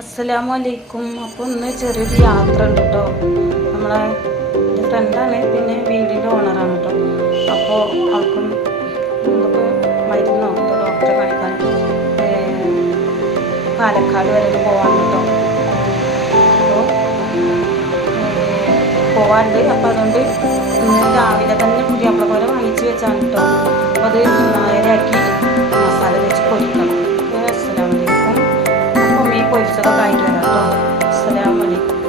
അസ്സലാമലൈക്കും. അപ്പോൾ ഇന്ന് ചെറിയൊരു യാത്ര ഉണ്ട് കേട്ടോ. നമ്മളെ എൻ്റെ ഫ്രണ്ടാണ്, പിന്നെ വീടിൻ്റെ ഓണറാണ് കേട്ടോ. അപ്പോൾ അവൾക്കും നമുക്ക് മരുന്നോ ഡോക്ടറെ കാണിക്കാൻ പാലക്കാട് വരെ പോകാൻ കേട്ടോ. അപ്പോൾ പോകാനുണ്ട്. അപ്പോൾ അതുകൊണ്ട് ഇന്ന് രാവിലെ തന്നെ പുതിയാപ്പിള വാങ്ങിച്ച് വെച്ചാണ് കേട്ടോ. അപ്പോൾ അത് നേരെയാക്കി മസാല വെച്ച് പൊരിക്കണം. അസ്സലാമലൈക്കും. അപ്പോൾ മീൻ പൊരിച്ചതൊക്കെ ആയിട്ട് വരാം കേട്ടോ. അസ്സലാമലൈക്കും.